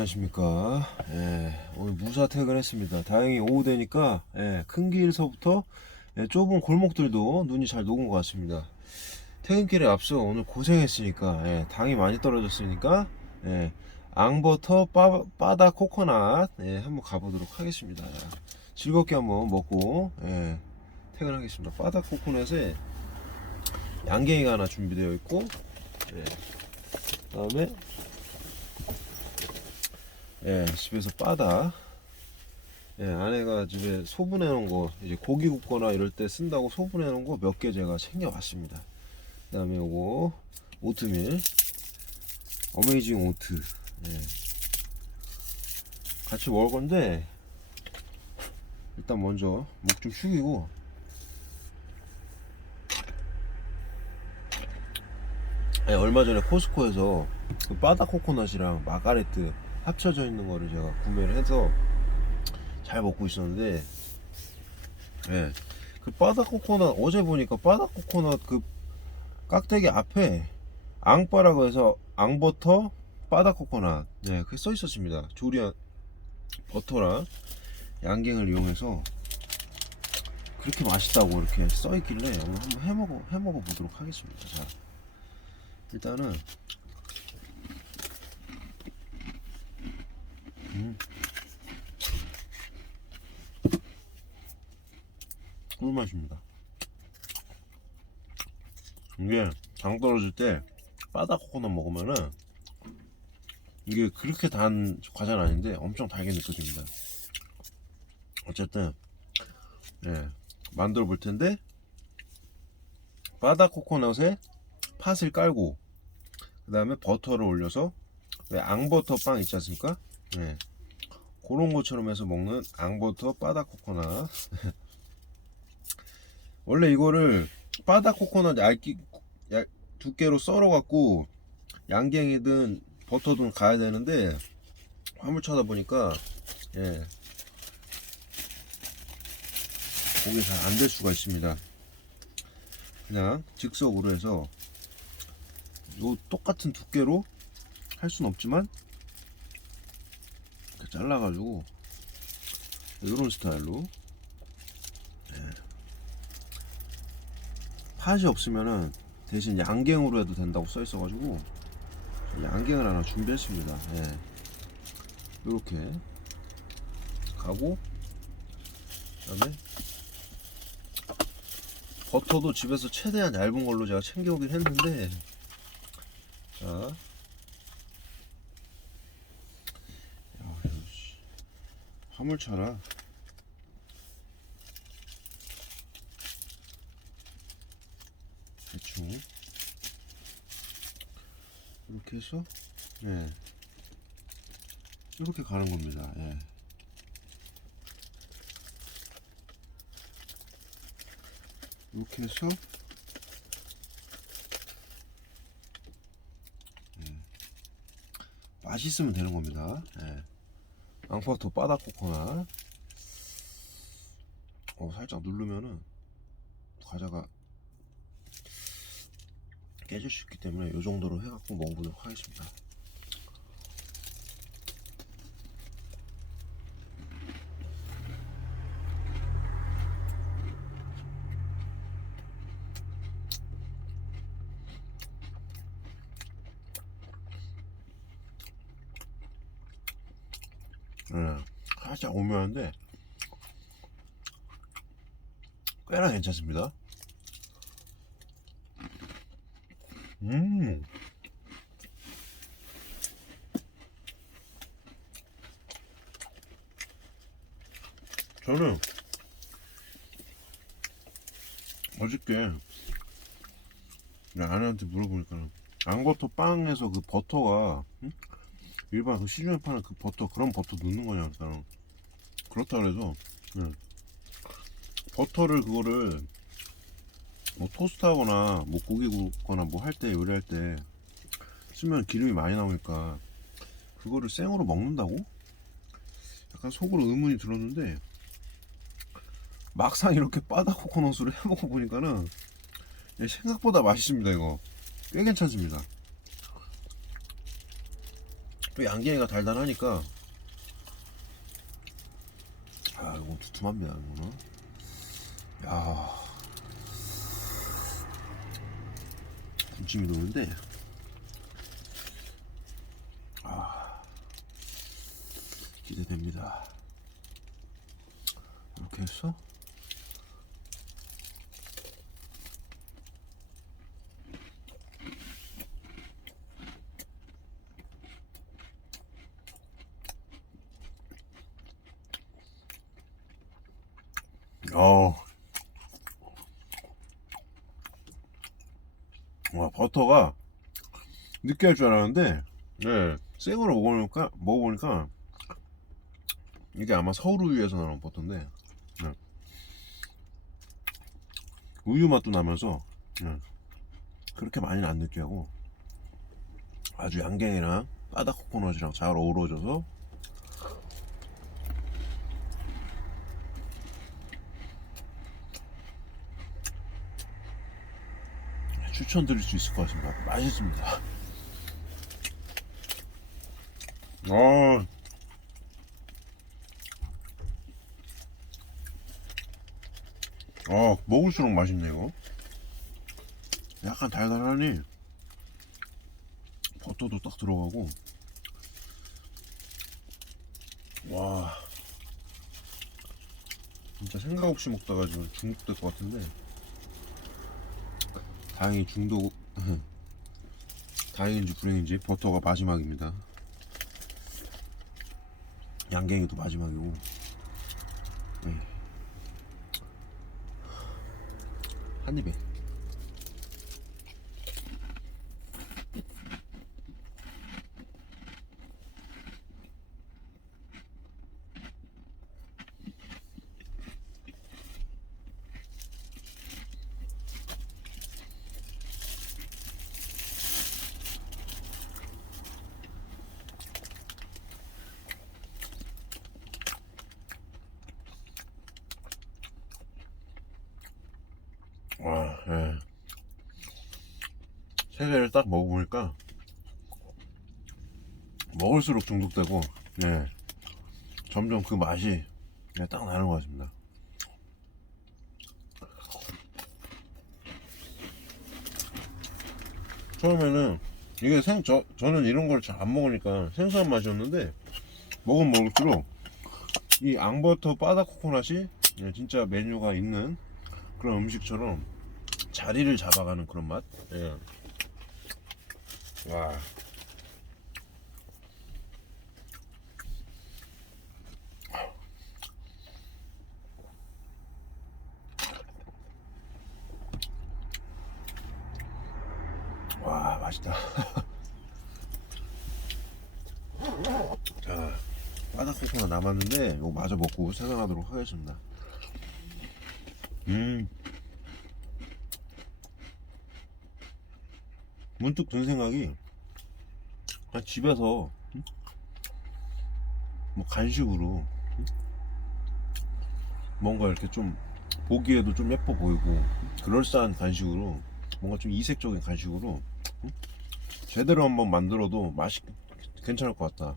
안녕하십니까. 예, 오늘 무사 퇴근했습니다. 다행히 오후 되니까 예, 큰 길서부터 예, 좁은 골목들도 눈이 잘 녹은 것 같습니다. 퇴근길에 앞서 오늘 고생했으니까 예, 당이 많이 떨어졌으니까 예, 앙버터 빠, 바다 코코넛 예, 한번 가보도록 하겠습니다. 즐겁게 한번 먹고 예, 퇴근하겠습니다. 바다 코코넛에 양갱이가 하나 준비되어 있고 예, 그다음에 예, 집에서 빠다. 예, 아내가 집에 소분해 놓은 거, 이제 고기 굽거나 이럴 때 쓴다고 소분해 놓은 거 몇 개 제가 챙겨왔습니다. 그 다음에 요거, 오트밀. 어메이징 오트. 예. 같이 먹을 건데, 일단 먼저 목 좀 숙이고, 예, 얼마 전에 코스코에서 그 바다 코코넛이랑 마가레트 합쳐져 있는 거를 제가 구매를 해서 잘 먹고 있었는데 예. 그 바다 코코넛 어제 보니까 바다 코코넛 그 깍대기 앞에 앙바라고 해서 앙버터 바다 코코넛 네, 그게 써 있었습니다. 조리한 버터랑 양갱을 이용해서 그렇게 맛있다고 이렇게 써 있길래 오늘 한번 해 먹어 해 먹어 보도록 하겠습니다. 자, 일단은 꿀맛입니다. 이게 당 떨어질 때 바다 코코넛 먹으면은 이게 그렇게 단 과자는 아닌데 엄청 달게 느껴집니다. 어쨌든 예 만들어 볼 텐데 바다 코코넛에 팥을 깔고 그 다음에 버터를 올려서 왜 앙버터 빵 있지 않습니까? 예 그런 것처럼 해서 먹는 앙버터 바다 코코넛 원래 이거를 바다 코코넛 얇기 얇, 두께로 썰어 갖고 양갱이든 버터든 가야 되는데 화물차다 보니까 예 그게 잘안 될 수가 있습니다. 그냥 즉석으로 해서 요 똑같은 두께로 할 수는 없지만 이렇게 잘라가지고 이런 스타일로 팥이 없으면은 대신 양갱으로 해도 된다고 써 있어가지고 양갱을 하나 준비했습니다. 예. 이렇게 가고 그다음에 버터도 집에서 최대한 얇은 걸로 제가 챙겨오긴 했는데 자 야, 이거 씨. 화물차라 대충 이렇게 해서 예 이렇게 가는 겁니다 예. 이렇게 해서 예. 맛있으면 되는 겁니다 예. 앙버터 바다 코코넛 어, 살짝 누르면은 과자가 깨질 수 있기 때문에 이 정도로 해갖고 먹어보도록 하겠습니다. 네, 살짝 오묘한데 꽤나 괜찮습니다. 음. 저는 어저께 내 아내한테 물어보니까 앙버터 빵에서 그 버터가 응? 일반 그 시중에 파는 그 버터 그런 버터 넣는 거냐 그러니까 그렇다 그래서 응. 버터를 그거를 뭐 토스트하거나 뭐 고기 굽거나 뭐 할 때 요리할 때 쓰면 기름이 많이 나오니까 그거를 생으로 먹는다고? 약간 속으로 의문이 들었는데 막상 이렇게 바다 코코넛으로 해 먹어 보니까는 생각보다 맛있습니다 이거 꽤 괜찮습니다 또 양갱이가 달달하니까. 아 이건 두툼합니다 이거는. 야. 군침이 도는데. 아. 기대됩니다. 이렇게 해서 어. 와 버터가 느끼할 줄 알았는데 네, 생으로 먹어보니까 먹어보니까 이게 아마 서울 우유에서 나온 버터인데 네. 우유 맛도 나면서 네. 그렇게 많이는 안 느끼하고 아주 양갱이랑 바다 코코넛이랑 잘 어우러져서 추천드릴 수 있을 것 같습니다. 맛있습니다. 어. 어, 먹을수록 맛있네, 이거. 약간 달달하니, 버터도 딱 들어가고, 와. 진짜 생각 없이 먹다가 지금 중독될 것 같은데, 다행히 중독 다행인지 불행인지 버터가 마지막입니다. 양갱이도 마지막이고. 네. 한 입에. 와, 예. 세 개를 딱 먹어보니까 먹을수록 중독되고, 예. 점점 그 맛이 예, 딱 나는 것 같습니다. 처음에는 이게 생, 저, 저는 이런 걸 잘 안 먹으니까 생소한 맛이었는데 먹으면 먹을수록 이 앙버터 바다 코코넛이 예, 진짜 메뉴가 있는 그런 음식처럼 자리를 잡아가는 그런 맛. 예. 와. 와 맛있다. 자 바닥 코코가 남았는데 이거 마저 먹고 생각하도록 하겠습니다. 음. 문득 든 생각이 그냥 집에서 음? 뭐 간식으로 음? 뭔가 이렇게 좀 보기에도 좀 예뻐 보이고 그럴싸한 간식으로 뭔가 좀 이색적인 간식으로 음? 제대로 한번 만들어도 맛이 괜찮을 것 같다.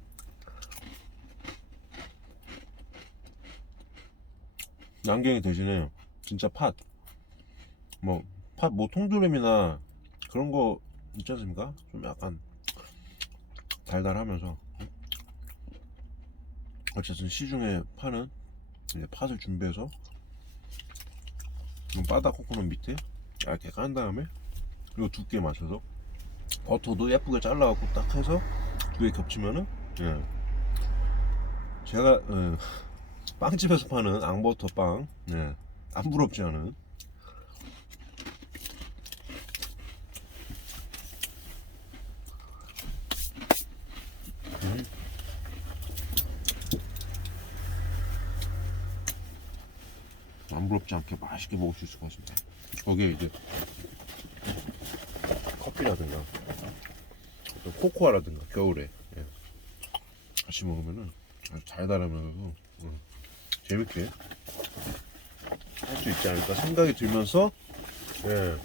양갱이 대신에 진짜 팥, 뭐, 팥, 뭐, 통조림이나 그런 거 있지 않습니까? 좀 약간 달달하면서. 어쨌든 시중에 파는 이제 팥을 준비해서 이 바다 코코넛 밑에 얇게 깐 다음에 그리고 두께 맞춰서 버터도 예쁘게 잘라갖고 딱 해서 두 개 겹치면은 예. 제가 예. 빵집에서 파는 앙버터 빵 예. 안 부럽지 않은 음. 안 부럽지 않게 맛있게 먹을 수 있을 것 같습니다. 거기에 이제 커피라든가 코코아라든가 겨울에 예. 같이 먹으면은 아주 달달하면서 음, 재밌게 할 수 있지 않을까 생각이 들면서 예,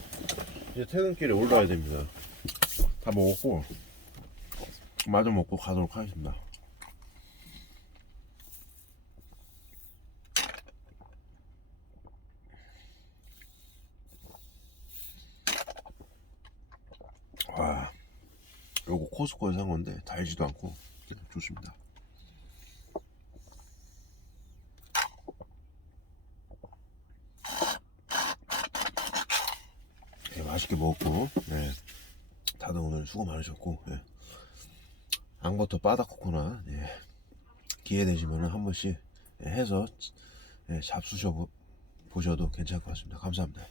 이제 퇴근길에 올라야 됩니다. 다 먹었고 마저 먹고 가도록 하겠습니다. 와, 코스코에서 산 건데 달지도 않고 네, 좋습니다. 네, 맛있게 먹었고, 네. 다들 오늘 수고 많으셨고, 예. 앙버터 바다코코나, 예. 기회 되시면 한 번씩 예, 해서 예, 잡수셔 보- 보셔도 괜찮을 것 같습니다. 감사합니다.